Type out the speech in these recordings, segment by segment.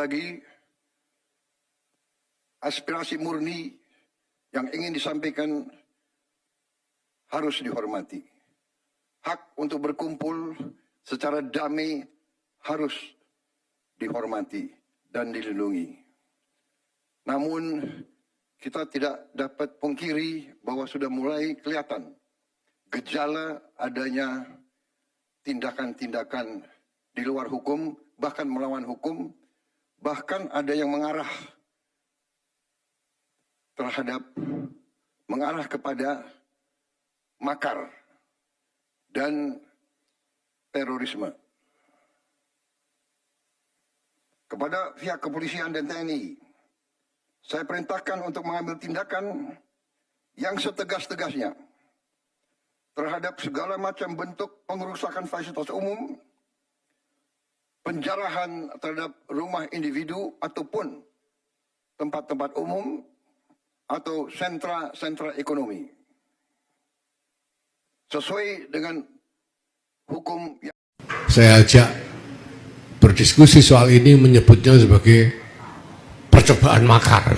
lagi, aspirasi murni yang ingin disampaikan harus dihormati. Hak untuk berkumpul secara damai harus dihormati dan dilindungi. Namun, kita tidak dapat pungkiri bahwa sudah mulai kelihatan gejala adanya tindakan-tindakan di luar hukum, bahkan melawan hukum, bahkan ada yang mengarah kepada makar dan terorisme. Kepada pihak kepolisian dan TNI, saya perintahkan untuk mengambil tindakan yang setegas-tegasnya terhadap segala macam bentuk pengerusakan fasilitas umum, penjarahan terhadap rumah individu ataupun tempat-tempat umum atau sentra-sentra ekonomi. Sesuai dengan hukum yang saya ajak berdiskusi soal ini, menyebutnya sebagai percobaan makar.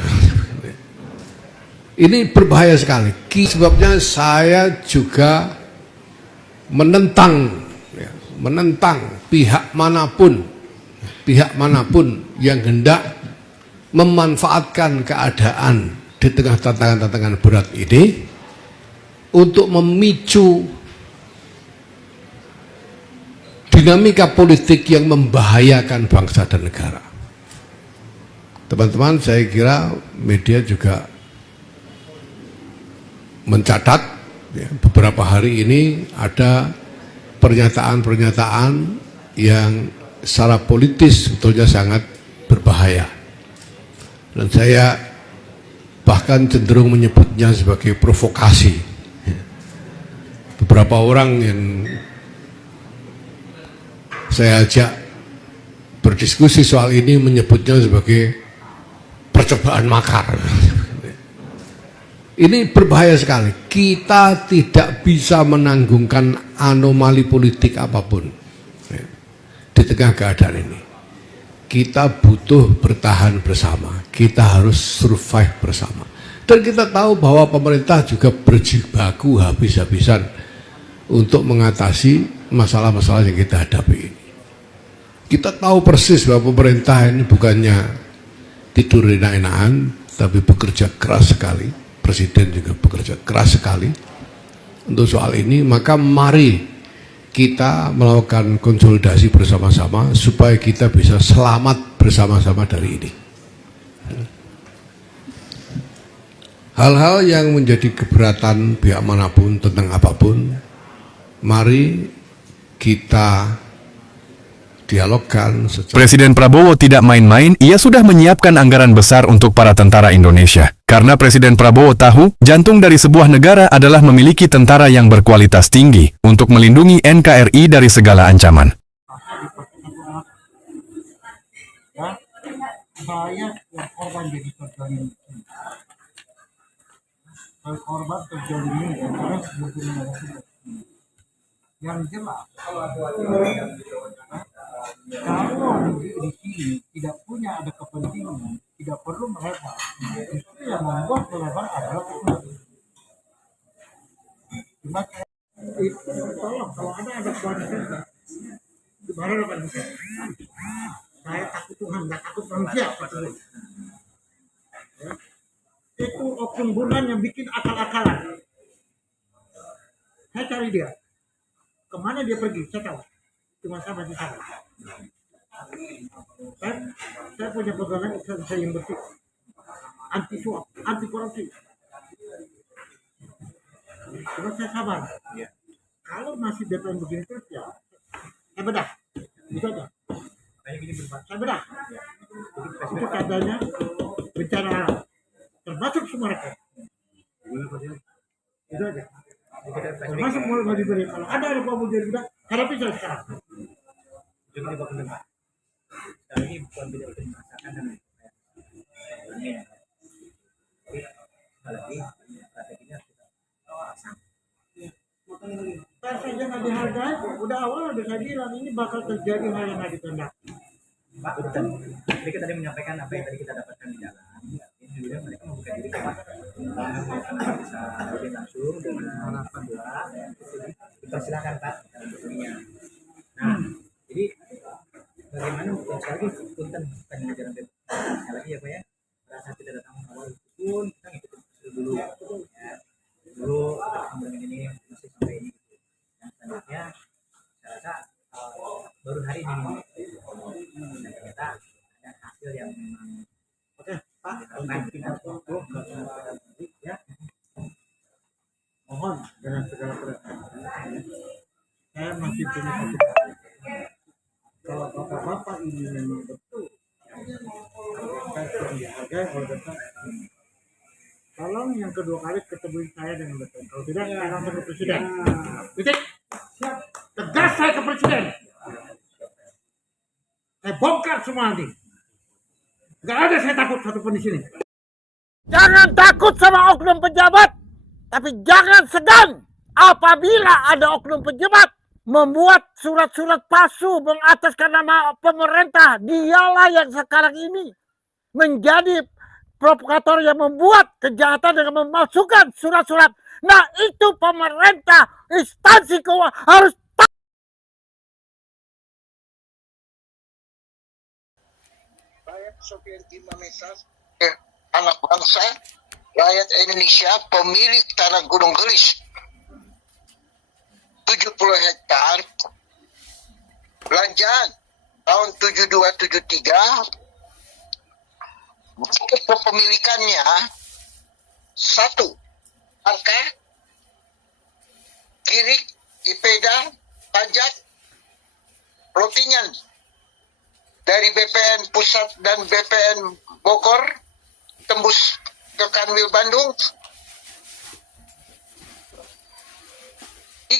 Ini berbahaya sekali. Sebabnya saya juga menentang pihak manapun yang hendak memanfaatkan keadaan di tengah tantangan-tantangan berat ini untuk memicu dinamika politik yang membahayakan bangsa dan negara. Teman-teman, saya kira media juga mencatat ya, beberapa hari ini ada pernyataan-pernyataan yang secara politis sebetulnya sangat berbahaya. Dan saya bahkan cenderung menyebutnya sebagai provokasi. Beberapa orang yang saya ajak berdiskusi soal ini menyebutnya sebagai percobaan makar. Ini berbahaya sekali. Kita tidak bisa menanggungkan anomali politik apapun di tengah keadaan ini. Kita butuh bertahan bersama. Kita harus survive bersama. Dan kita tahu bahwa pemerintah juga berjibaku habis-habisan untuk mengatasi masalah-masalah yang kita hadapi ini. Kita tahu persis bahwa pemerintah ini bukannya tidur enak-enakan, tapi bekerja keras sekali. Presiden juga bekerja keras sekali untuk soal ini. Maka mari kita melakukan konsolidasi bersama-sama supaya kita bisa selamat bersama-sama dari ini. Hal-hal yang menjadi keberatan pihak manapun tentang apapun, mari kita dialogkan. Presiden Prabowo tidak main-main, ia sudah menyiapkan anggaran besar untuk para tentara Indonesia. Karena Presiden Prabowo tahu, jantung dari sebuah negara adalah memiliki tentara yang berkualitas tinggi untuk melindungi NKRI dari segala ancaman. Saya yang korban jadi terjamin. Korban terjamin yang jelas. Kalau di sini tidak punya ada kepentingan, tidak perlu melebar. Justru yang membuat melebar adalah itu. Tolong kalau ada kualitas, gimana dapat bisa? Saya takut Tuhan, nggak takut manusia. Ya. Itu oknum bulan yang bikin akal-akalan. Saya cari dia. Kemana dia pergi? Saya tahu. Cuma saya masih tahu. Saya punya pegangan Islam saya yang bersih, anti suap, anti korupsi. Cuma saya sabar. Kalau masih DPR begini terus ya, saya bedah. Itu aja. Saya bedah. Itu tandanya bencana alam, termasuk Sumatera. Itu aja. Termasuk mau diberi. Kalau ada apa mau jadi bedah, hadapi saya sekarang. Juga di bawah tempat. Sekali lagi bukan tidak bisa dimasakan dan ini lagi strateginya kita pasang. Saja nggak dihargai, udah awal udah saya bilang ini bakal terjadi hal yang nggak ditendang. Betul. mereka tadi menyampaikan apa yang tadi kita dapatkan di dalam. Ini juga mereka membuka diri bahwa bisa lebih langsung dengan harapan doa. Dipersilakan Pak. Nah, jadi bagaimana sekali lagi punten pengajaran sekali lagi ya Pak ya. Rasa tidak datang awal pun kita ngikutin dulu ya. Dulu sampai ini masih sampai ini. Dan selanjutnya saya rasa baru hari ini dan ternyata ada hasil yang memang Oke, Pak, untuk tidak waktu ya. Mohon dengan segala perhatian. Saya masih punya satu hal. Kalau bapak-bapak ini memang betul saya sudah dihargai oleh Bapak. Tolong yang kedua kali ketemu saya dengan Bapak. Kalau tidak, saya langsung ke Presiden. Titik. Tegas saya ke Presiden. Saya bongkar semua nanti. Gak ada saya takut satupun di sini. Jangan takut sama oknum pejabat, tapi jangan segan apabila ada oknum pejabat membuat surat-surat palsu mengataskan nama pemerintah. Dialah yang sekarang ini menjadi provokator yang membuat kejahatan dengan memasukkan surat-surat. Nah, itu pemerintah, instansi keuangan harus Sofian Imam Esas, anak bangsa, rakyat Indonesia, pemilik tanah Gunung Gelis, 70 hektar, belanjaan tahun 7273, buku kepemilikannya 1. Angka, kiri, IPEDA, pajak, rotingan dari BPN Pusat dan BPN Bogor tembus ke Kanwil Bandung. 3.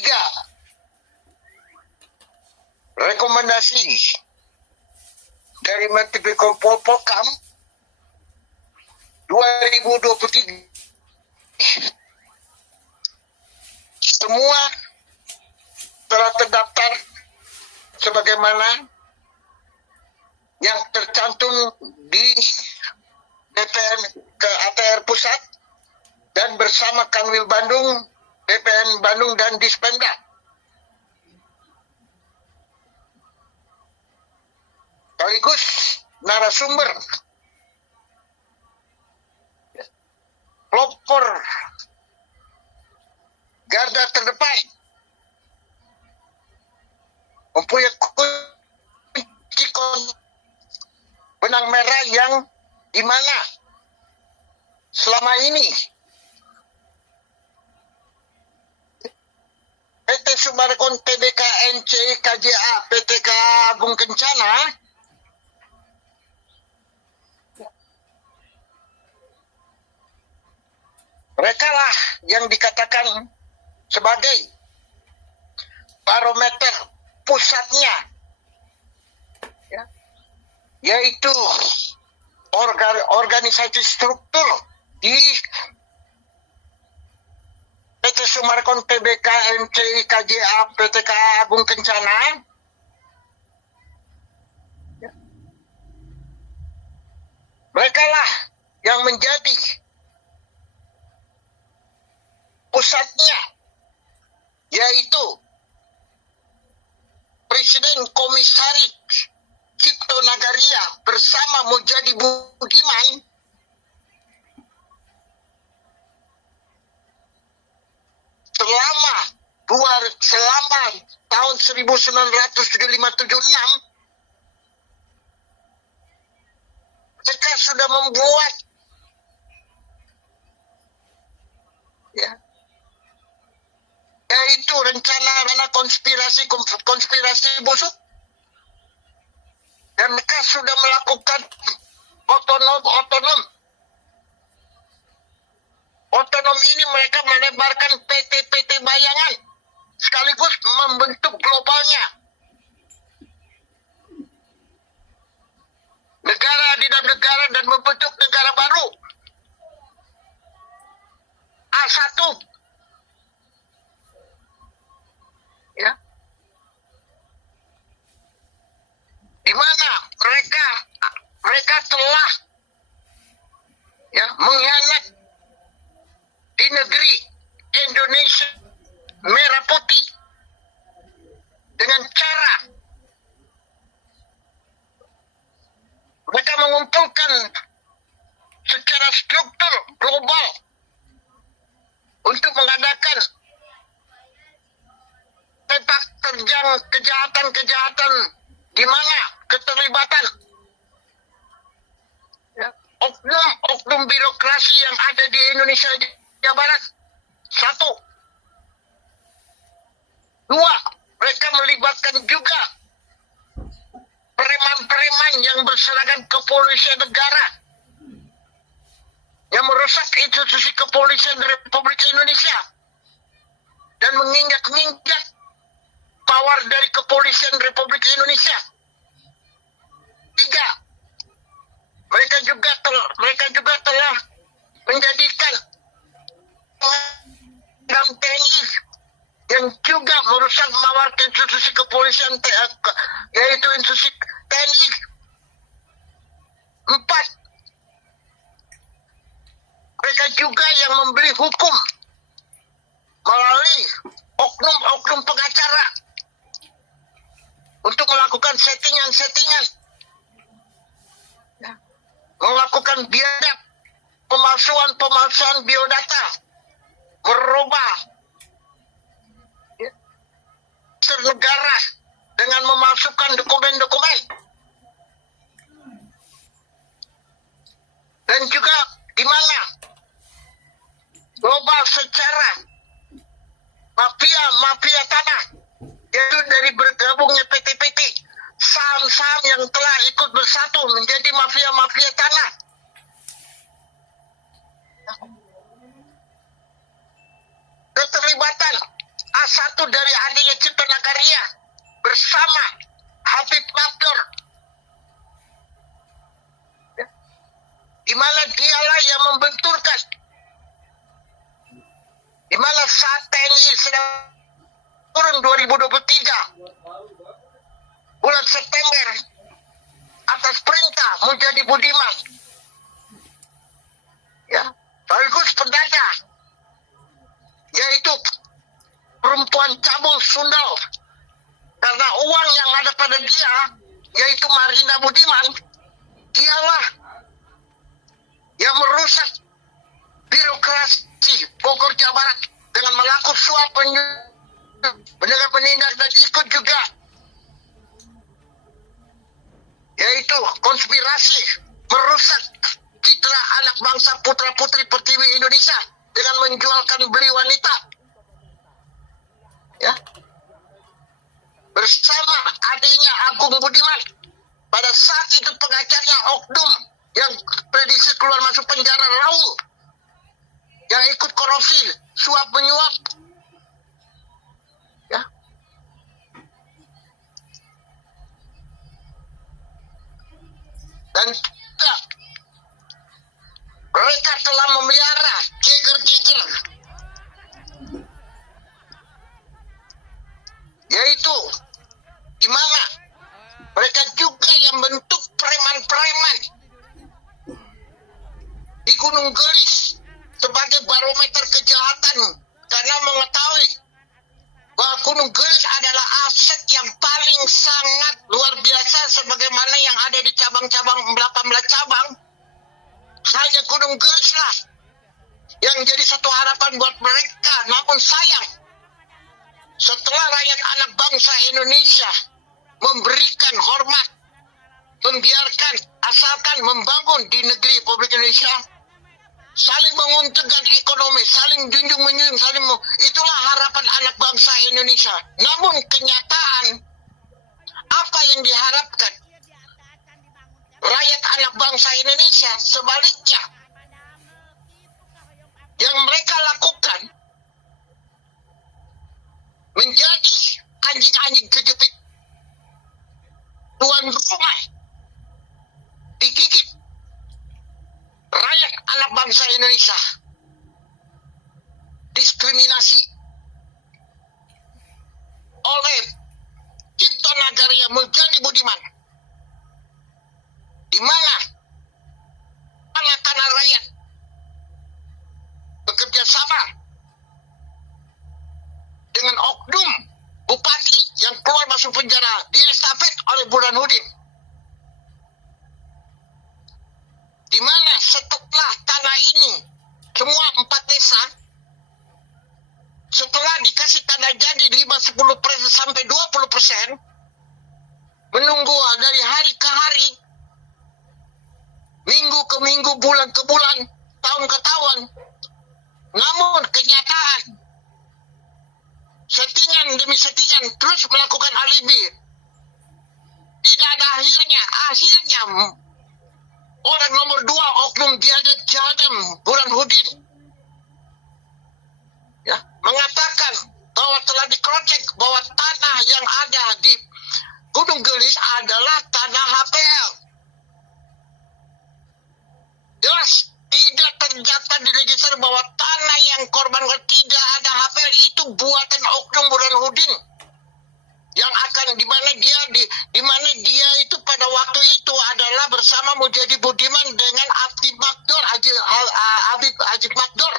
Rekomendasi dari Menteri Polkam 2023. Semua telah terdaftar sebagaimana yang tercantum di BPN ke ATR Pusat dan bersama Kanwil Bandung, BPN Bandung dan Dispenda. Sekaligus narasumber pelopor garda terdepan mempunyai kunci benang merah yang di mana selama ini PT Sumarekon TBK NCI KJA PTK Agung Kencana mereka lah yang dikatakan sebagai barometer pusatnya, ya, yaitu organisasi struktur di PT Sumarekon TBK NCI KJA PTK Agung Kencana, ya. Mereka lah yang menjadi pusatnya, yaitu Presiden Komisaris Cipto Nagaria bersama Mujadi Budiman selama tahun 1975-76 mereka sudah membuat, ya, yaitu rencana konspirasi busuk, dan mereka sudah melakukan otonom ini mereka melebarkan PT-PT bayangan sekaligus membentuk globalnya negara di dalam negara dan membentuk negara baru A1, ya, di mana mereka mereka telah mengkhianat di negeri Indonesia merah putih dengan cara mereka mengumpulkan secara struktur global untuk mengadakan sepak terjang kejahatan-kejahatan di mana keterlibatan oknum birokrasi yang ada di Indonesia Jawa Barat. 1. 2. Mereka melibatkan juga preman-preman yang berseragam kepolisian negara yang merusak institusi kepolisian Republik Indonesia dan menginjak-injak power dari kepolisian Republik Indonesia. 3. Mereka juga telah menjadikan dalam TNI yang juga merusak mawar institusi kepolisian yaitu institusi TNI. 4. Mereka juga yang membeli hukum melalui oknum-oknum pengacara untuk melakukan settingan-settingan, melakukan biadab, pemalsuan biodata, merubah negara dengan memasukkan dokumen-dokumen, dan juga di mana global secara mafia tanah, yaitu dari bergabungnya PT-PT, saham-saham yang telah ikut bersatu menjadi mafia tanah. Keterlibatan A1 dari adanya Cipta Nagaria bersama Habib Magdur, di mana dialah yang membenturkan, di mana saat TNI sedang turun 2023 bulan September atas perintah Mujadi Budiman, sekaligus pendada, yaitu perempuan cabul sundal, karena uang yang ada pada dia, yaitu Marina Budiman, dialah yang merusak birokrasi Bogor Jawa Barat dengan melakukan suap penindak dan ikut juga yaitu konspirasi merusak citra anak bangsa putra putri Pertiwi Indonesia dengan menjualkan beli wanita, bersama adiknya Agung Budiman. Pada saat itu pengacaranya oknum yang prediksi keluar masuk penjara Raul yang ikut korupsi suap menyuap, dan juga mereka telah memelihara kiker-kiker, yaitu di mana mereka juga yang bentuk preman-preman di Gunung Gelis sebagai barometer kejahatan, karena mengetahui bahwa Gunung Gelis adalah aset yang paling sangat luar biasa, sebagaimana yang ada di cabang-cabang 18 cabang. Hanya Gunung Gelis lah yang jadi satu harapan buat mereka. Namun sayang, setelah rakyat anak bangsa Indonesia memberikan hormat, membiarkan, asalkan membangun di negeri Republik Indonesia, saling menguntungkan ekonomi, saling junjung-menjunjung, itulah harapan anak bangsa Indonesia. Namun kenyataan, apa yang diharapkan rakyat anak bangsa Indonesia sebaliknya, yang mereka lakukan menjadi anjing-anjing kejepit, tuan rumah, digigit rakyat anak bangsa Indonesia, diskriminasi oleh Cipta Nagaria Mujadi Budiman, di mana penjara, diestafet oleh Burhanuddin. Di mana setelah tanah ini, semua 4 desa, setelah dikasih tanda jadi 5-10% sampai 20%, menunggu dari hari ke hari, minggu ke minggu, bulan ke bulan, tahun ke tahun. Namun kenyataan, settingan demi settingan terus melakukan alibi. Tidak ada akhirnya. Akhirnya orang nomor 2 oknum Biadab Jadam Burhanuddin ya, mengatakan bahwa telah dikrocek bahwa tanah yang ada di Gunung Gelis adalah tanah HPL. Jelas tidak tercatat di register bahwa tanah yang korban tidak ada HPL itu buatan oknum Burhanuddin yang akan di mana dia itu pada waktu itu adalah bersama Mujadi Budiman dengan Abdi Makdor, Habib Ajib Makdor.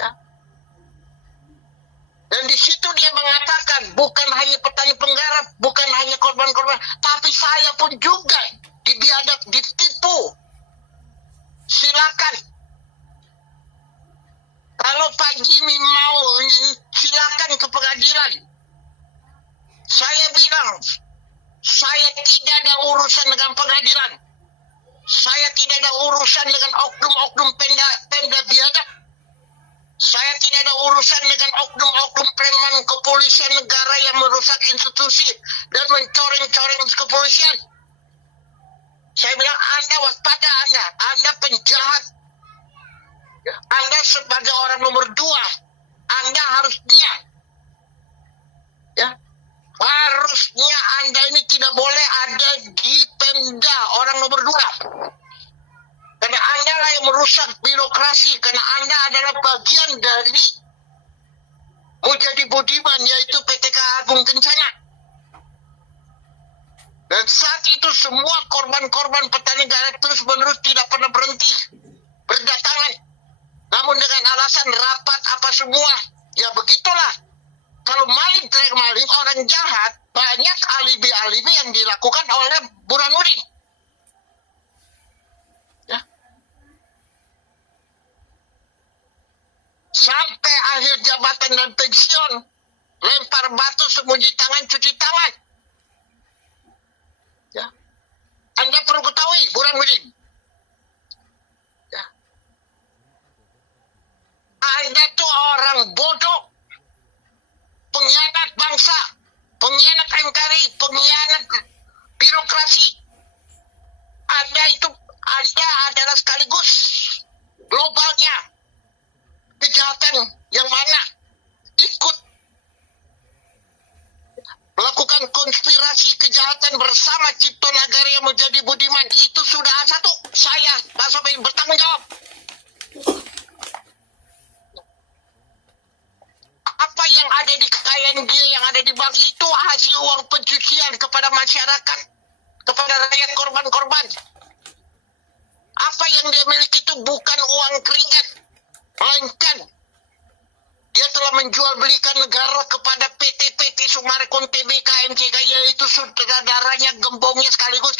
Ya. Dan di situ dia mengatakan bukan hanya petani penggarap, bukan hanya korban-korban, tapi saya pun juga di Biadab ditipu. Silakan. Kalau Pak Jimmy mau, silakan ke pengadilan. Saya bilang, saya tidak ada urusan dengan pengadilan. Saya tidak ada urusan dengan oknum-oknum Pemda Biadab. Saya tidak ada urusan dengan oknum-oknum preman kepolisian negara yang merusak institusi dan mencoreng-coreng kepolisian. Saya bilang, Anda waspada, Anda penjahat. Anda sebagai orang nomor 2, Anda harusnya Anda ini tidak boleh ada di Pemda orang nomor 2. Karena Anda lah yang merusak birokrasi, karena Anda adalah bagian dari Mujadi Budiman, yaitu PTK Agung Kencana. Dan saat itu semua korban-korban petani garam terus-menerus tidak pernah berhenti berdatangan. Namun dengan alasan rapat apa semua, ya begitulah. Kalau maling orang jahat, banyak alibi-alibi yang dilakukan oleh Burhanuddin. Ya. Sampai akhir jabatan dan pensiun, lempar batu, sembunyi tangan, cuci tangan. Ya. Anda perlu ketahui, Burhanuddin. Ya. Anda tuh orang bodoh, pengkhianat bangsa, pengkhianat NKRI, pengkhianat birokrasi. Anda adalah sekaligus globalnya kejahatan yang mana ikut melakukan konspirasi kejahatan bersama Cipto Nagari yang menjadi Budiman. Itu sudah satu, saya Pak Sofi bertanggung jawab. Apa yang ada di kekayaan dia, yang ada di bank itu hasil uang pencucian kepada masyarakat, kepada rakyat korban-korban. Apa yang dia miliki itu bukan uang keringat, melainkan dia telah menjual belikan negara kepada PT Sumarekon Tbk MCK, yaitu sutradaranya, gembongnya sekaligus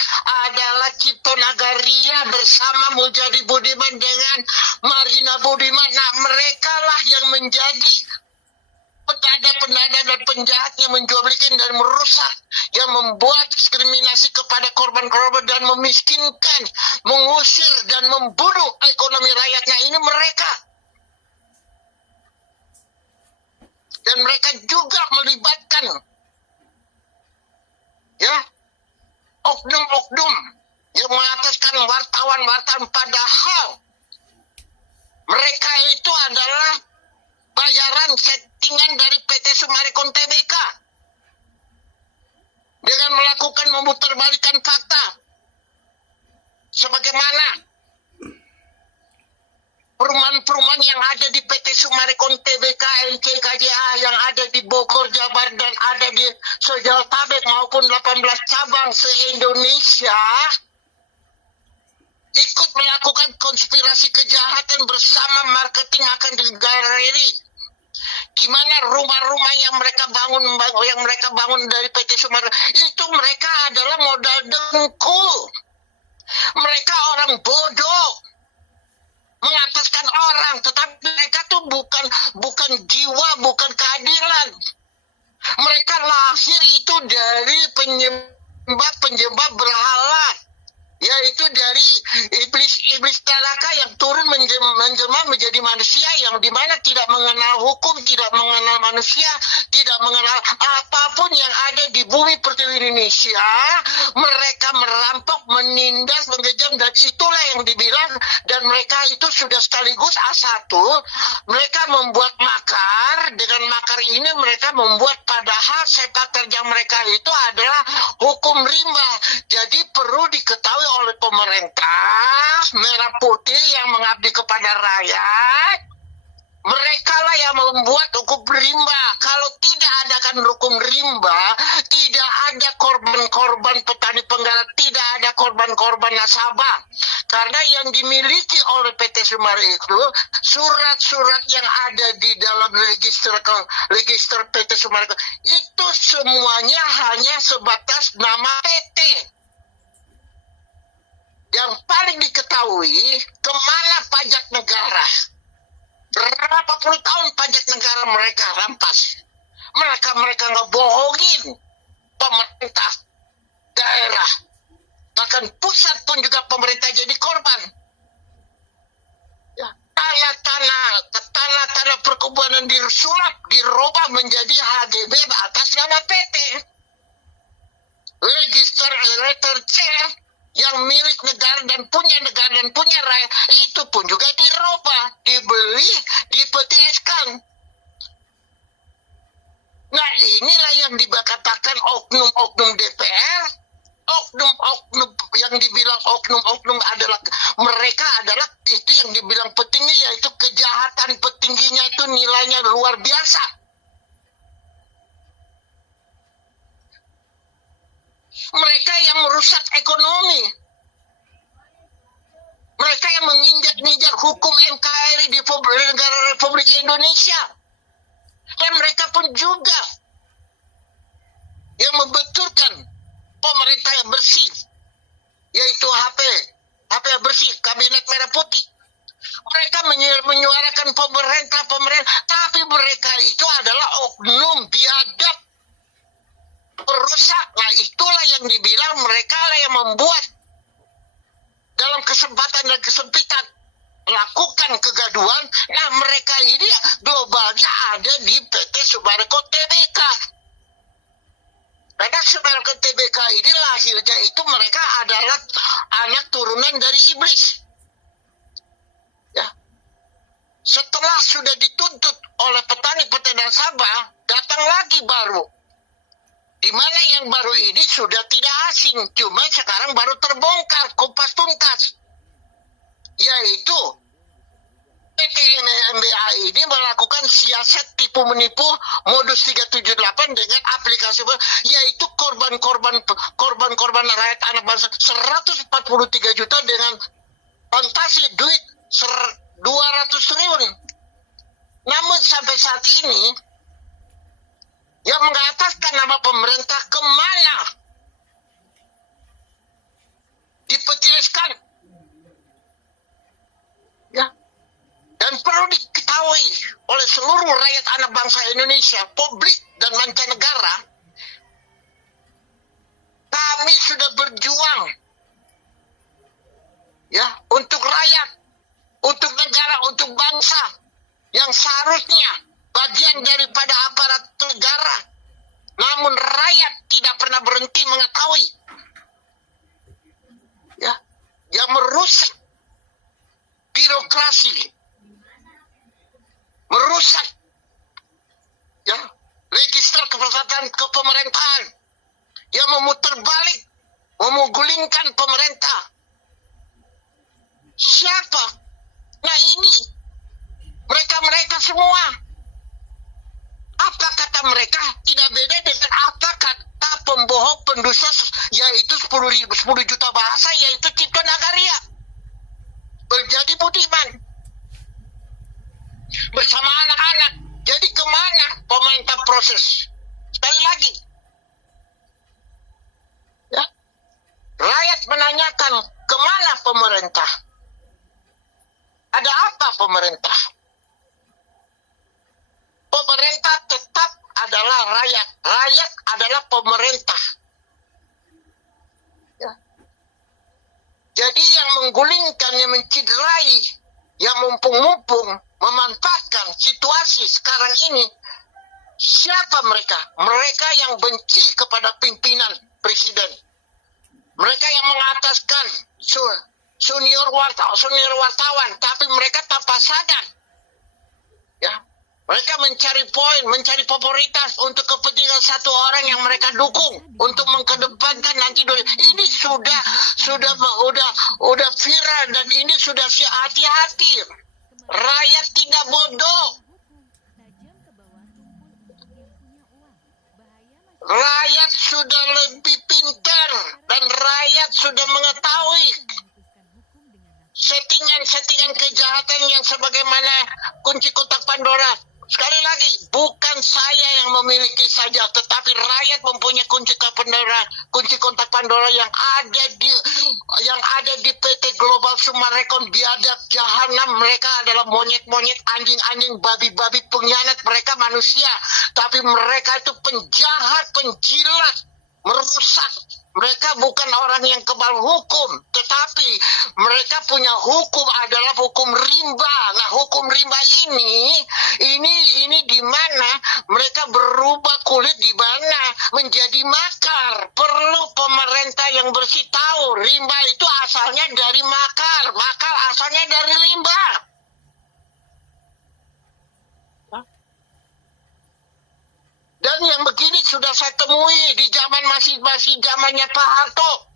adalah Cipto Nagaria bersama Mujadi Budiman dengan Marina Budiman. Nah, mereka lah yang menjadi penada dan penjahat yang menjual belikan dan merusak, yang membuat diskriminasi kepada korban-korban dan memiskinkan, mengusir dan membunuh ekonomi rakyat. Nah, ini mereka. Dan mereka juga melibatkan oknum-oknum yang mengataskan wartawan-wartawan, padahal mereka itu adalah bayaran settingan dari PT Sumarekon Tbk dengan melakukan memutarbalikkan fakta sebagaimana perumahan-perumahan yang ada di PT Sumarekon Tbk NCKJA yang ada di Bogor, Jabar, dan ada di Sejatabek maupun 18 cabang se-Indonesia ikut melakukan konspirasi kejahatan bersama marketing akan negara ini. Gimana rumah-rumah yang mereka bangun dari PT Sumargo itu mereka adalah modal dengkul. Mereka orang bodoh mengataskan orang, tetapi mereka tuh bukan jiwa, bukan keadilan. Mereka lahir itu dari penyembah berhala, yaitu dari iblis neraka yang turun menjelma menjadi manusia yang dimana tidak mengenal hukum, tidak mengenal manusia, tidak mengenal apapun yang ada di bumi pertiwi Indonesia. Mereka merampok, menindas, mengejam, dan itulah yang dibilang, dan mereka itu sudah sekaligus A1. Mereka membuat makar, dengan makar ini mereka membuat, padahal sepak terjang mereka itu adalah hukum rimba. Jadi perlu diketahui oleh pemerintah merah putih yang mengabdi kepada rakyat, mereka lah yang membuat hukum rimba. Kalau tidak adakan hukum rimba, tidak ada korban-korban petani penggarap, tidak ada korban-korban nasabah. Karena yang dimiliki oleh PT Sumargo itu surat-surat yang ada di dalam register PT Sumargo itu semuanya hanya sebatas nama PT. Yang paling diketahui kemana pajak negara. Berapa puluh tahun pajak negara mereka rampas. Mereka nggak bohongin pemerintah daerah. Bahkan pusat pun juga pemerintah jadi korban. Ya, tanah-tanah perkebunan disulap, dirubah menjadi HGB atas nama PT. Register C yang milik negara dan punya rakyat itu pun juga dirubah, dibeli, dipetieskan. Nah, inilah yang dikatakan oknum-oknum DPR, oknum-oknum yang dibilang oknum-oknum adalah mereka adalah itu yang dibilang petinggi, yaitu kejahatan petingginya itu nilainya luar biasa. Mereka yang merusak ekonomi. Mereka yang menginjak-ninjak hukum NKRI di negara Republik Indonesia. Dan mereka pun juga yang membetulkan pemerintah yang bersih, yaitu HP bersih, Kabinet Merah Putih. Mereka menyuarakan pemerintah, tapi mereka itu adalah oknum biadab, perusak. Nah, itulah yang dibilang mereka lah yang membuat dalam kesempatan dan kesempitan lakukan kegaduhan. Nah, mereka ini globalnya ada di PT Sumargo Tbk. Karena Sumargo Tbk ini lahirnya itu mereka adalah anak turunan dari iblis. Ya. Setelah sudah dituntut oleh petani-petani nasabah, datang lagi baru. Di mana yang baru ini sudah tidak asing, cuma sekarang baru terbongkar kumpas tuntas, yaitu PT MBA ini melakukan siasat tipu menipu modus 378 dengan aplikasi, yaitu korban rakyat anak bangsa 143 juta dengan fantasi duit 200 triliun. Namun sampai saat ini yang mengataskan nama pemerintah kemana? Dipetieskan. Ya. Dan perlu diketahui oleh seluruh rakyat anak bangsa Indonesia, publik dan mancanegara, kami sudah berjuang ya untuk rakyat, untuk negara, untuk bangsa yang seharusnya bagian daripada aparat negara. Namun rakyat tidak pernah berhenti mengetahui. Ya, yang merusak birokrasi, merusak ya register kepemerintahan, yang memutar balik, menggulingkan pemerintah. Siapa? Nah, ini mereka semua. Apa kata mereka? Tidak beda dengan apa kata pembohong, pendusta, yaitu 10 juta bahasa, yaitu Cipta Nagaria. Berjadi budiman bersama anak-anak. Jadi kemana proses. Sekali lagi, ya, rakyat menanyakan kemana pemerintah? Ada apa pemerintah? Pemerintah tetap adalah rakyat. Rakyat adalah pemerintah. Ya. Jadi yang menggulingkan, yang menciderai, yang mumpung-mumpung memanfaatkan situasi sekarang ini, siapa mereka? Mereka yang benci kepada pimpinan presiden. Mereka yang mengataskan senior wartawan, tapi mereka tanpa sadar. Ya. Mereka mencari poin, mencari popularitas untuk kepentingan satu orang yang mereka dukung untuk mengkedepankan nanti. Ini sudah viral dan ini sudah hati-hati. Rakyat tidak bodoh. Rakyat sudah lebih pintar dan rakyat sudah mengetahui settingan kejahatan yang sebagaimana kunci kotak Pandora. Sekali lagi, bukan saya yang memiliki saja, tetapi rakyat mempunyai kunci kotak Pandora yang ada di PT Global Sumarekon biadab jahanam. Mereka adalah monyet-monyet, anjing-anjing, babi-babi, pengkhianat. Mereka manusia, tapi mereka itu penjahat, penjilat, merusak. Mereka bukan orang yang kebal hukum, tetapi mereka punya hukum adalah hukum rimba. Nah, hukum rimba ini di mana mereka berubah kulit di mana menjadi makar. Perlu pemerintah yang bersih tahu rimba itu asalnya dari makar, makar asalnya dari rimba. Dan yang begini sudah saya temui di zaman masih zamannya Pak Harto.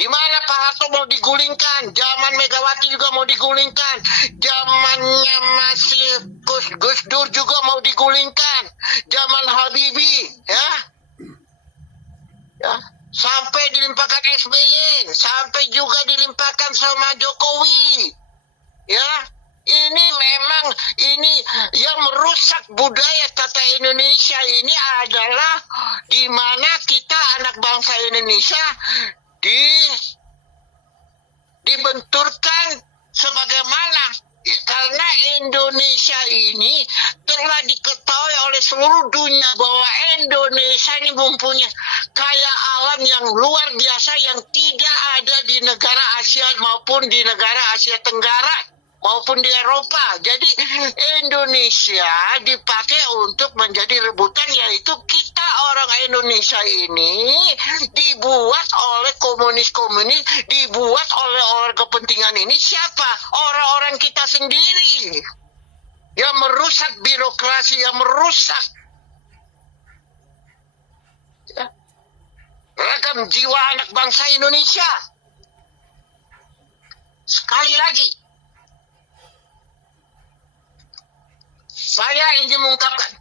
Di mana Pak Harto mau digulingkan, zaman Megawati juga mau digulingkan, zamannya masih Gus Dur juga mau digulingkan, zaman Habibie, ya, sampai dilimpahkan SBY, sampai juga dilimpahkan sama Jokowi, ya. Ini memang yang merusak budaya tata Indonesia ini adalah di mana kita anak bangsa Indonesia dibenturkan sebagaimana, karena Indonesia ini telah diketahui oleh seluruh dunia bahwa Indonesia ini mempunyai kaya alam yang luar biasa yang tidak ada di negara Asia maupun di negara Asia Tenggara maupun di Eropa. Jadi Indonesia dipakai untuk menjadi rebutan, yaitu kita orang Indonesia ini dibuat oleh komunis-komunis, dibuat oleh orang kepentingan ini. Siapa? Orang-orang kita sendiri yang merusak birokrasi, yang merusak ragam jiwa anak bangsa Indonesia. Sekali lagi, saya ingin mengungkapkan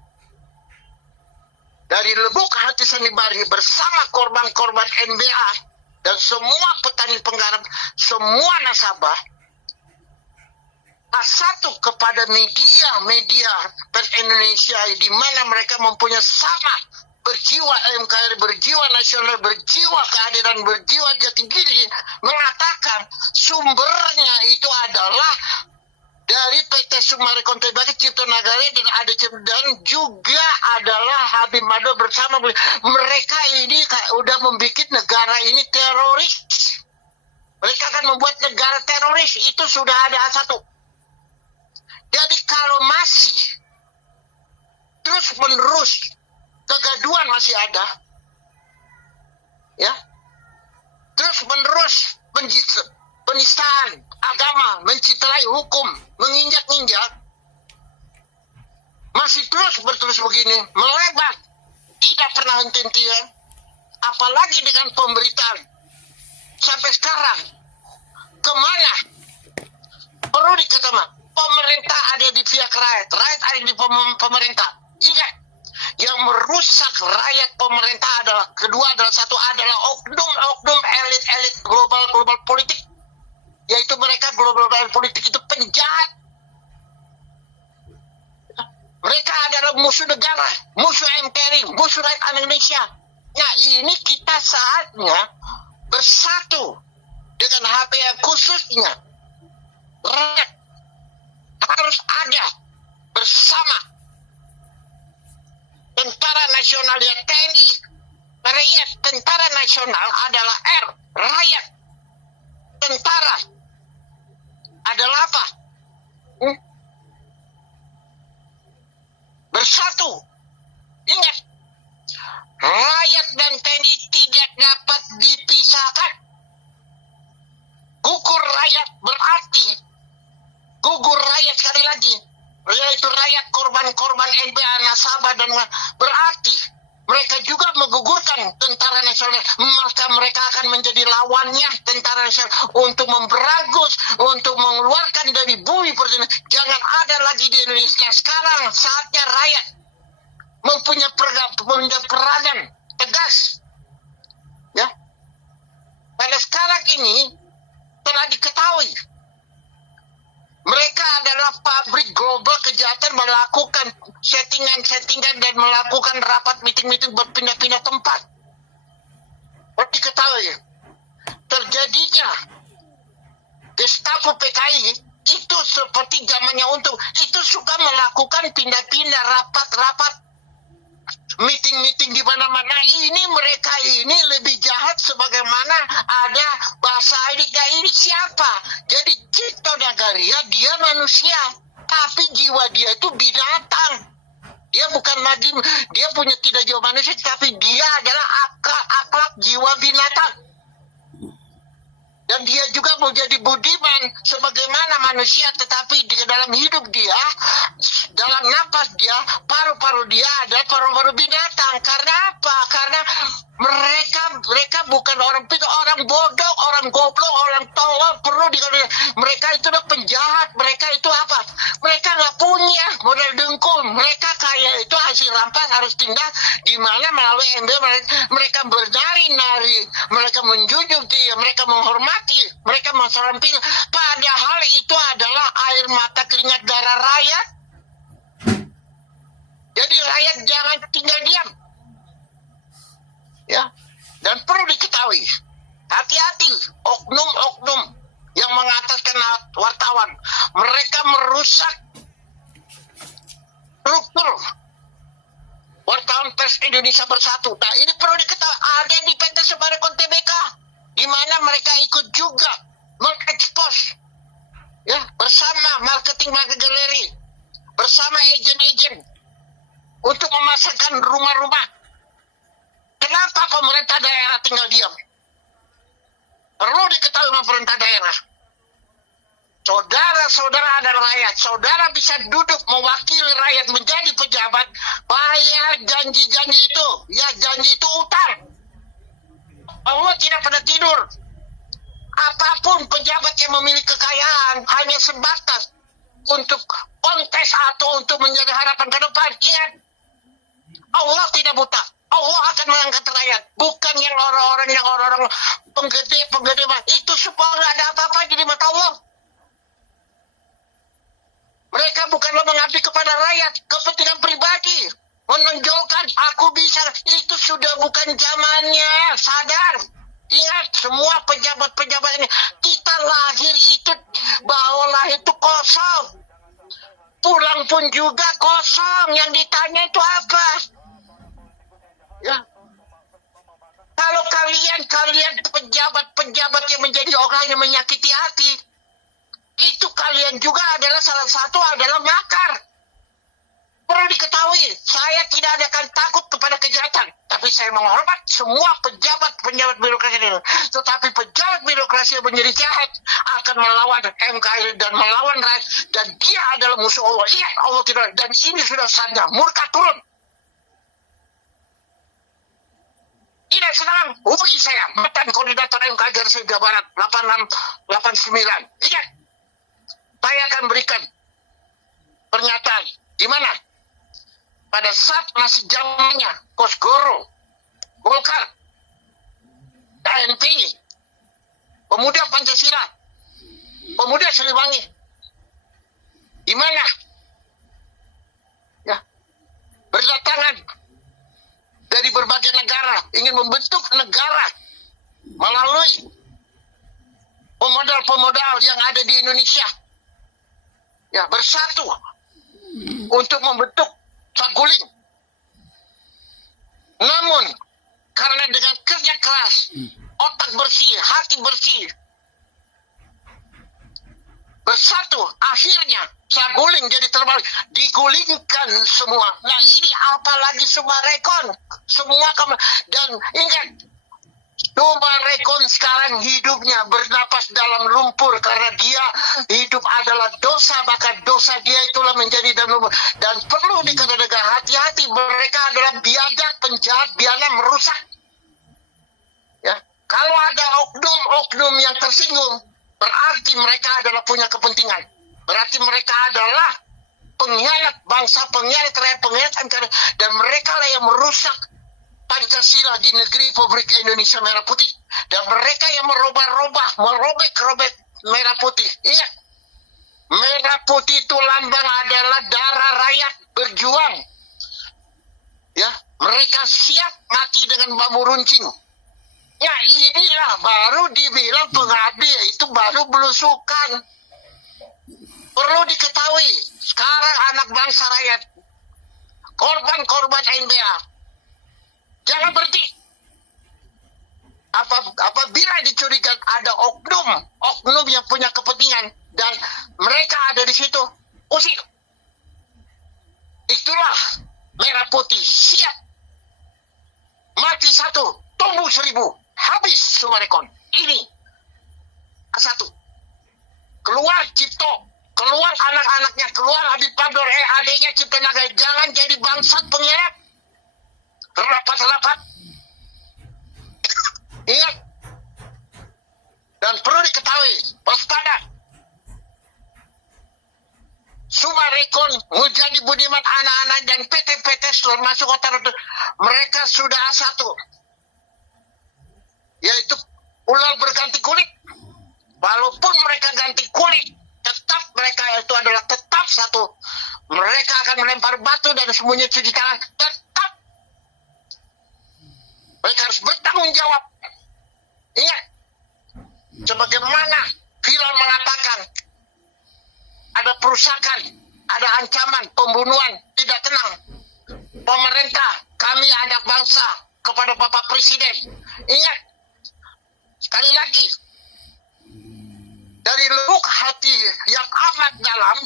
dari lubuk hati sanubari bersama korban-korban NBA dan semua petani penggarap, semua nasabah, satu kepada media pers Indonesia di mana mereka mempunyai sama berjiwa NKRI, berjiwa nasional, berjiwa keadilan, berjiwa jati diri, mengatakan sumbernya itu adalah dari PT Sumarekon Tbk Cipto Nagara dan juga adalah Habib Mado bersama mereka ini udah membuat negara ini teroris. Mereka akan membuat negara teroris, itu sudah ada satu. Jadi kalau masih terus menerus kegaduhan masih ada, ya, terus menerus penistaan agama, menciderai hukum, menginjak-injak, masih terus begini, melebar, tidak pernah henti-hentinya, apalagi dengan pemberitaan sampai sekarang. Kemana? Perlu dikatakan, pemerintah ada di pihak rakyat, rakyat ada di pemerintah. Ingat, yang merusak rakyat pemerintah adalah satu adalah oknum elit global politik, yaitu mereka global politik itu penjahat. Mereka adalah musuh negara, kemerdekaan Indonesia. Nah, ini kita saatnya bersatu dengan HPM, khususnya rakyat harus ada bersama. Tentara nasional ya TNI, rakyat. Tentara nasional adalah R, rakyat. Tentara adalah apa? Bersatu. Ingat, rakyat dan TNI tidak dapat dipisahkan. Gugur rakyat berarti gugur rakyat, sekali lagi, yaitu rakyat korban-korban NBA, nasabah, dan berarti mereka juga menggugurkan tentara nasional, maka mereka akan menjadi lawannya tentara nasional untuk memberangus, untuk mengeluarkan dari bumi perjuangan. Jangan ada lagi di Indonesia. Sekarang saatnya rakyat mempunyai peranan tegas. Ya, pada sekarang ini telah diketahui mereka adalah pabrik global kejahatan, melakukan settingan-settingan dan melakukan rapat meeting-meeting berpindah-pindah tempat. Tapi ketahui, terjadinya Gestapo PKI itu seperti zamannya untuk itu suka melakukan pindah-pindah rapat-rapat, meeting-meeting di mana-mana. Ini mereka ini lebih jahat, sebagaimana ada bahasa ini siapa? Jadi Cipto Nagaria dia manusia, tapi jiwa dia itu binatang. Dia bukan lagi, dia punya tidak jiwa manusia, tapi dia adalah akhlak jiwa binatang. Dan dia juga menjadi budiman sebagaimana manusia, tetapi di dalam hidup dia, dalam napas dia, paru-paru dia adalah paru-paru binatang. Karena apa? Karena mereka bukan orang pintar, orang bodoh, orang goblok, orang tolol. Perlu dikatakan mereka itu adalah penjahat. Mereka itu apa? Mereka nggak punya modal dengkul. Mereka kaya itu hasil rampas harus tindak di mana melalui embel mereka bernari-nari, mereka menjunjung tinggi, mereka menghormati, mereka mensalamkan. Padahal itu adalah air mata keringat darah rakyat. Jadi rakyat jangan tinggal diam. Ya, dan perlu diketahui, hati-hati oknum-oknum yang mengataskan wartawan. Mereka merusak struktur wartawan pers Indonesia Bersatu. Nah, ini perlu diketahui, ada di PT Semarang TBK, di mana mereka ikut juga mengekspos, ya, bersama marketing galeri, bersama agen-agen untuk memasarkan rumah-rumah. Kenapa pemerintah daerah tinggal diam? Perlu diketahui pemerintah daerah. Saudara-saudara adalah rakyat. Saudara bisa duduk mewakili rakyat menjadi pejabat. Bayar janji-janji itu. Ya, janji itu utang. Allah tidak pernah tidur. Apapun pejabat yang memiliki kekayaan hanya sebatas untuk kontes atau untuk menjadi harapan ke depan. Ingat, Allah tidak buta. Allah akan mengangkat rakyat, bukan yang orang-orang penggede itu supaya nggak ada apa-apa di mata Allah. Mereka bukanlah mengabdi kepada rakyat, kepentingan pribadi, menonjolkan aku bisa. Itu sudah bukan zamannya. Sadar, ingat semua pejabat-pejabat ini, kita lahir itu bawa lahir itu kosong, pulang pun juga kosong. Yang ditanya itu apa? Ya, kalau kalian pejabat yang menjadi orang yang menyakiti hati, itu kalian juga adalah salah satu adalah makar. Perlu diketahui, saya tidak akan takut kepada kejahatan, tapi saya menghormat semua pejabat birokrasi ini. Tetapi pejabat birokrasi yang menjadi jahat akan melawan MKI dan melawan rakyat, dan dia adalah musuh Allah. Iya, Allah tidak, dan ini sudah sadar, murka turun. Tidak senang, hubungi saya, mantan koordinator MKI Garsi Jawa Barat 8689. Ingat, saya akan berikan pernyataan di mana pada saat masih zamannya Kosgoro, Golkar, KNPI, Pemuda Pancasila, Pemuda Siliwangi, di mana ya berdatangan dari berbagai negara, ingin membentuk negara melalui pemodal-pemodal yang ada di Indonesia. Ya, bersatu untuk membentuk Saguling. Namun, karena dengan kerja keras, otak bersih, hati bersih, bersatu, akhirnya Saguling jadi terbalik, digulingkan semua. Nah, ini apalagi Sumarekon, semua dan ingat, Sumarekon sekarang hidupnya bernapas dalam lumpur karena dia hidup adalah dosa, maka dosa dia itulah menjadi dalam lumpur. Dan perlu dikatakan hati-hati, mereka adalah biadab, penjahat, biana, merusak. Ya, kalau ada oknum-oknum yang tersinggung, berarti mereka adalah punya kepentingan. Berarti mereka adalah pengkhianat bangsa, pengkhianat rakyat, pengkhianat negara, dan mereka lah yang merusak Pancasila di negeri Republik Indonesia Merah Putih. Dan mereka yang merobek merah putih. Iya, merah putih itu lambang adalah darah rakyat berjuang. Ya, mereka siap mati dengan bambu runcing. Ya, inilah baru dibilang pengabdi, itu baru belusukan. Perlu diketahui, sekarang anak bangsa rakyat, korban-korban NBA, jangan berhenti. Apabila dicurigai ada oknum yang punya kepentingan dan mereka ada di situ, usir. Itulah merah putih siap mati 1, tumbuh 1000, habis Sumarekon. Ini satu. Keluar Cipto, keluar anak-anaknya, keluar Habib Pabdor, adiknya Cipta Naga. Jangan jadi bangsat pengkhianat. Rapat-rapat. Ingat. Dan perlu diketahui, waspada. Sumarekon, Mujadi Budiman, anak-anak dan PT-PT termasuk otak mereka sudah satu. Yaitu ular berganti kulit. Walaupun mereka ganti kulit, tetap mereka itu adalah tetap satu. Mereka akan melempar batu dan sembunyi cuci tangan. Tetap. Mereka harus bertanggung jawab. Ingat. Sebagaimana Firaun mengatakan, ada perusakan, ada ancaman, pembunuhan, tidak tenang. Pemerintah, kami anak bangsa, kepada Bapak Presiden. Ingat. Sekali lagi. Dari lubuk hati yang amat dalam,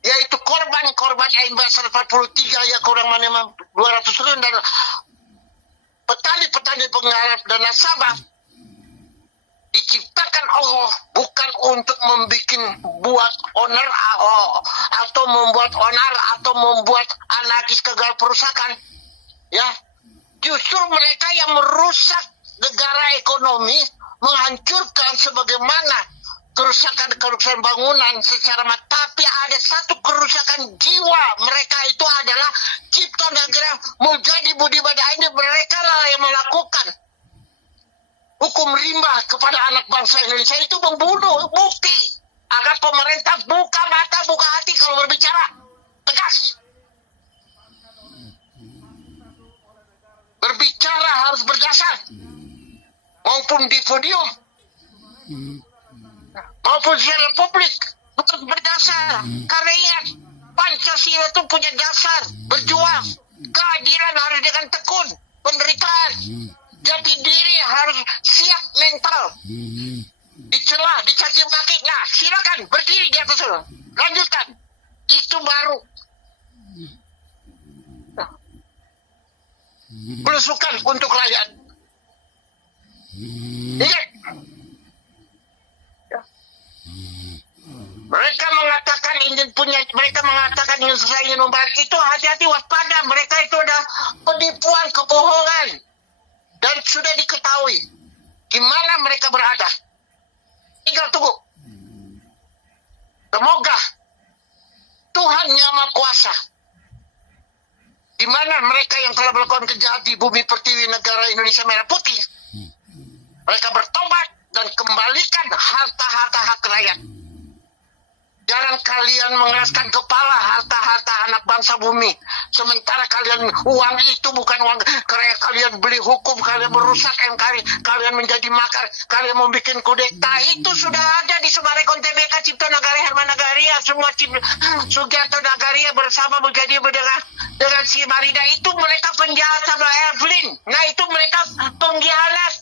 yaitu korban-korban NBA 143 yang kurang mana 200 triliun dan petani-petani penggarap dan nasabah, diciptakan Allah bukan untuk buat onar atau membuat onar atau membuat anarkis gagal perusakan. Ya, justru mereka yang merusak negara ekonomi, menghancurkan sebagaimana kerusakan bangunan secara tapi ada satu kerusakan jiwa. Mereka itu adalah Cipta Negara, Mujadi Budiman, ini mereka lah yang melakukan hukum rimba kepada anak bangsa Indonesia. Itu membunuh. Bukti agar pemerintah buka mata, buka hati kalau berbicara tegas. Berbicara harus berdasar, maupun di podium maupun secara publik harus berdasar. Karena ingat, Pancasila itu punya dasar berjuang. Keadilan harus dengan tekun, penderitaan, jati diri harus siap mental. Dicela, dicaci maki, nah silakan berdiri di atas itu, lanjutkan. Itu baru belusukan untuk rakyat. Ingat. Mereka mengatakan ingin selesai, ingin membantu. Itu hati-hati, waspada. Mereka itu ada penipuan, kebohongan. Dan sudah diketahui gimana mereka berada. Tinggal tunggu. Semoga Tuhan Yang Maha Kuasa, di mana mereka yang telah melakukan kejahatan di bumi pertiwi negara Indonesia Merah Putih, mereka bertobat dan kembalikan harta-harta hak rakyat. Jangan kalian mengeraskan kepala harta-harta anak bangsa bumi. Sementara kalian, uang itu bukan uang karena kalian beli hukum, kalian merusak NKRI, kalian menjadi makar, kalian mau bikin kudeta. Itu sudah ada di Summarecon Tbk, Cipto Nagari, Herman Nagaria, semua Sugiarto Nagaria bersama menjadi dengan si Marida. Itu mereka penjahat sama Evelyn. Nah itu mereka pengkhianat.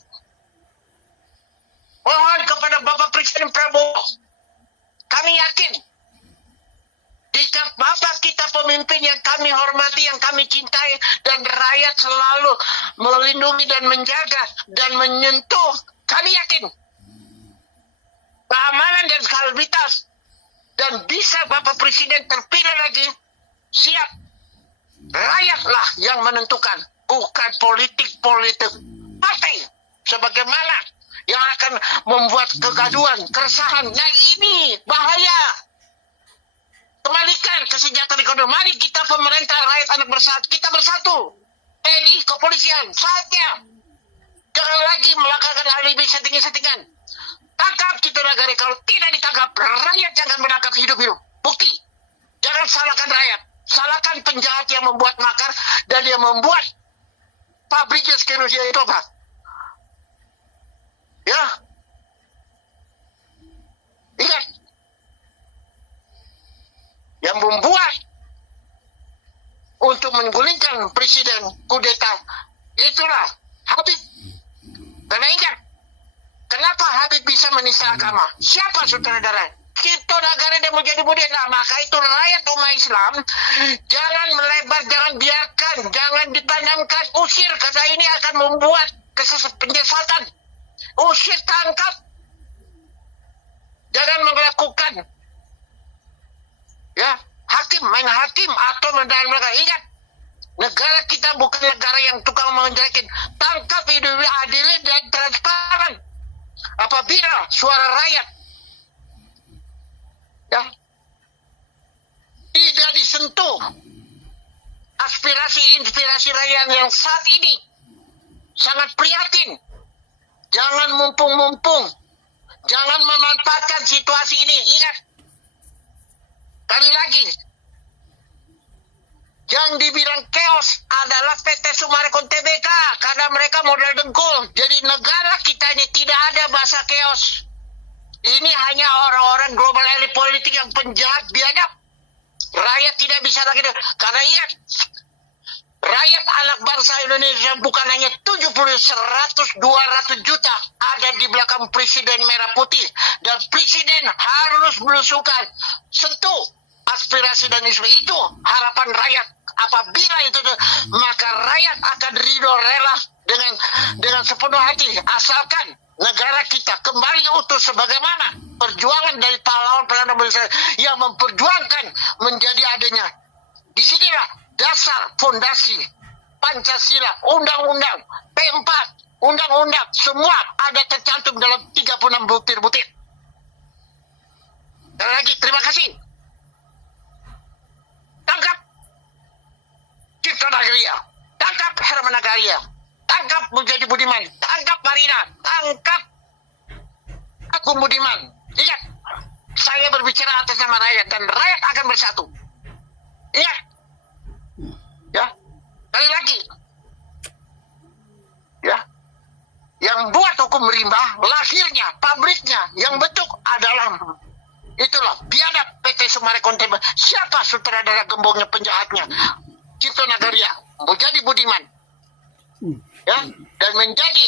Mohon kepada Bapak Presiden Prabowo, kami yakin jika Bapak kita pemimpin yang kami hormati, yang kami cintai, dan rakyat selalu melindungi dan menjaga dan menyentuh, kami yakin keamanan dan stabilitas, dan bisa Bapak Presiden terpilih lagi, siap. Rakyatlah yang menentukan, bukan politik-politik partai sebagaimana yang akan membuat kegaduhan, keresahan. Nah ini bahaya. Kembalikan kesejahteraan ekonomi. Mari kita pemerintah, rakyat, anak bersatu. Kita bersatu. TNI, kepolisian, saatnya. Jangan lagi melakukan alibi settingan-settingan. Tangkap Cipto Nagari. Kalau tidak ditangkap, rakyat jangan menangkap hidup-hidup. Bukti. Jangan salahkan rakyat. Salahkan penjahat yang membuat makar dan yang membuat pabriknya Skenusia itu apa? Ya. Ingat. Yang membuat untuk menggulingkan presiden kudeta itulah Habib. Karena ingat, kenapa Habib bisa menista agama? Siapa sutradara? Cipto Nagari dan menjadi budaya. Nah, maka itu rakyat umat Islam jangan melebar, jangan biarkan, jangan dipandangkan, usir, karena ini akan membuat penyesatan. Usir, tangkap. Jangan melakukan ya hakim, main hakim atau mendahan mereka. Ingat, negara kita bukan negara yang tukang menjelekin. Tangkap hidup adil dan transparan. Apabila suara rakyat ya tidak disentuh, aspirasi-inspirasi rakyat yang saat ini sangat prihatin. Jangan mumpung-mumpung, jangan memanfaatkan situasi ini. Ingat, kali lagi, yang dibilang chaos adalah PT Summarecon Tbk karena mereka modal dengkul. Jadi negara kita ini tidak ada bahasa chaos. Ini hanya orang-orang global elit politik yang penjahat biadab. Rakyat tidak bisa lagi. Karena ingat, rakyat anak bangsa Indonesia bukan hanya 70, 100, 200 juta ada di belakang presiden merah putih. Dan presiden harus belusukan sentuh aspirasi dan isu itu harapan rakyat. Apabila itu, maka rakyat akan ridho rela dengan sepenuh hati asalkan negara kita kembali utuh sebagaimana perjuangan dari pahlawan-pahlawan Indonesia yang memperjuangkan menjadi adanya. Disinilah dasar fondasi Pancasila, Undang-Undang, P4, Undang-Undang, semua ada tercantum dalam 36 butir-butir. Dan lagi, terima kasih. Tangkap Cipto Nagaria, tangkap Herman Nagaria, tangkap Mujadi Budiman, tangkap Marina, tangkap Agung Budiman. Ingat, saya berbicara atas nama rakyat dan rakyat akan bersatu. Ingat, ya, kali lagi, ya, yang buat hukum rimba, lahirnya, pabriknya, yang bentuk adalah itulah biadab PT Summarecon Tbk. Siapa sutradara gembongnya, penjahatnya? Cipto Nagaria, Mujadi Budiman, ya, dan menjadi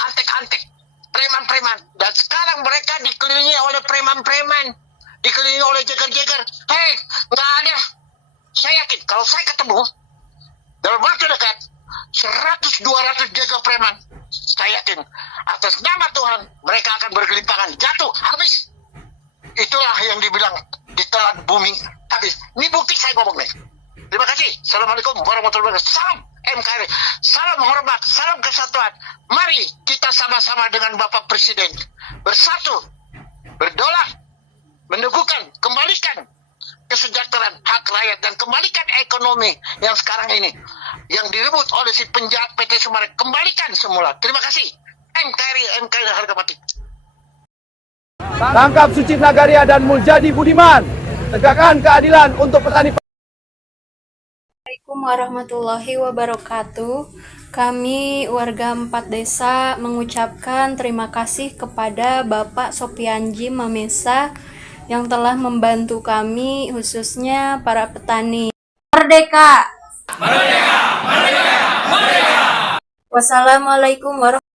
antek-antek, preman-preman. Dan sekarang mereka dikelilingi oleh preman-preman, dikelilingi oleh jeger-jeger. Hei, nggak ada. Saya yakin kalau saya ketemu dalam waktu dekat 100-200 jeger preman, saya yakin atas nama Tuhan mereka akan bergelimpangan, jatuh, habis. Itulah yang dibilang ditelan bumi habis. Ini bukti saya ngomong nih. Terima kasih. Assalamualaikum warahmatullahi wabarakatuh. Salam NKRI. Salam hormat. Salam kesatuan. Mari kita sama-sama dengan Bapak Presiden bersatu, berdaulat, meneguhkan, kembalikan kesejahteraan hak rakyat dan kembalikan ekonomi yang sekarang ini yang direbut oleh si penjahat PT Summarecon. Kembalikan semula. Terima kasih. NKRI harga mati. Tangkap Sucipto Nagaria dan Mujadi Budiman. Tegakkan keadilan untuk petani. Assalamualaikum warahmatullahi wabarakatuh. Kami warga 4 desa mengucapkan terima kasih kepada Bapak Sopianji Mamesa yang telah membantu kami, khususnya para petani. Merdeka! Merdeka! Merdeka! Merdeka! Wassalamualaikum warahmatullahi wabarakatuh.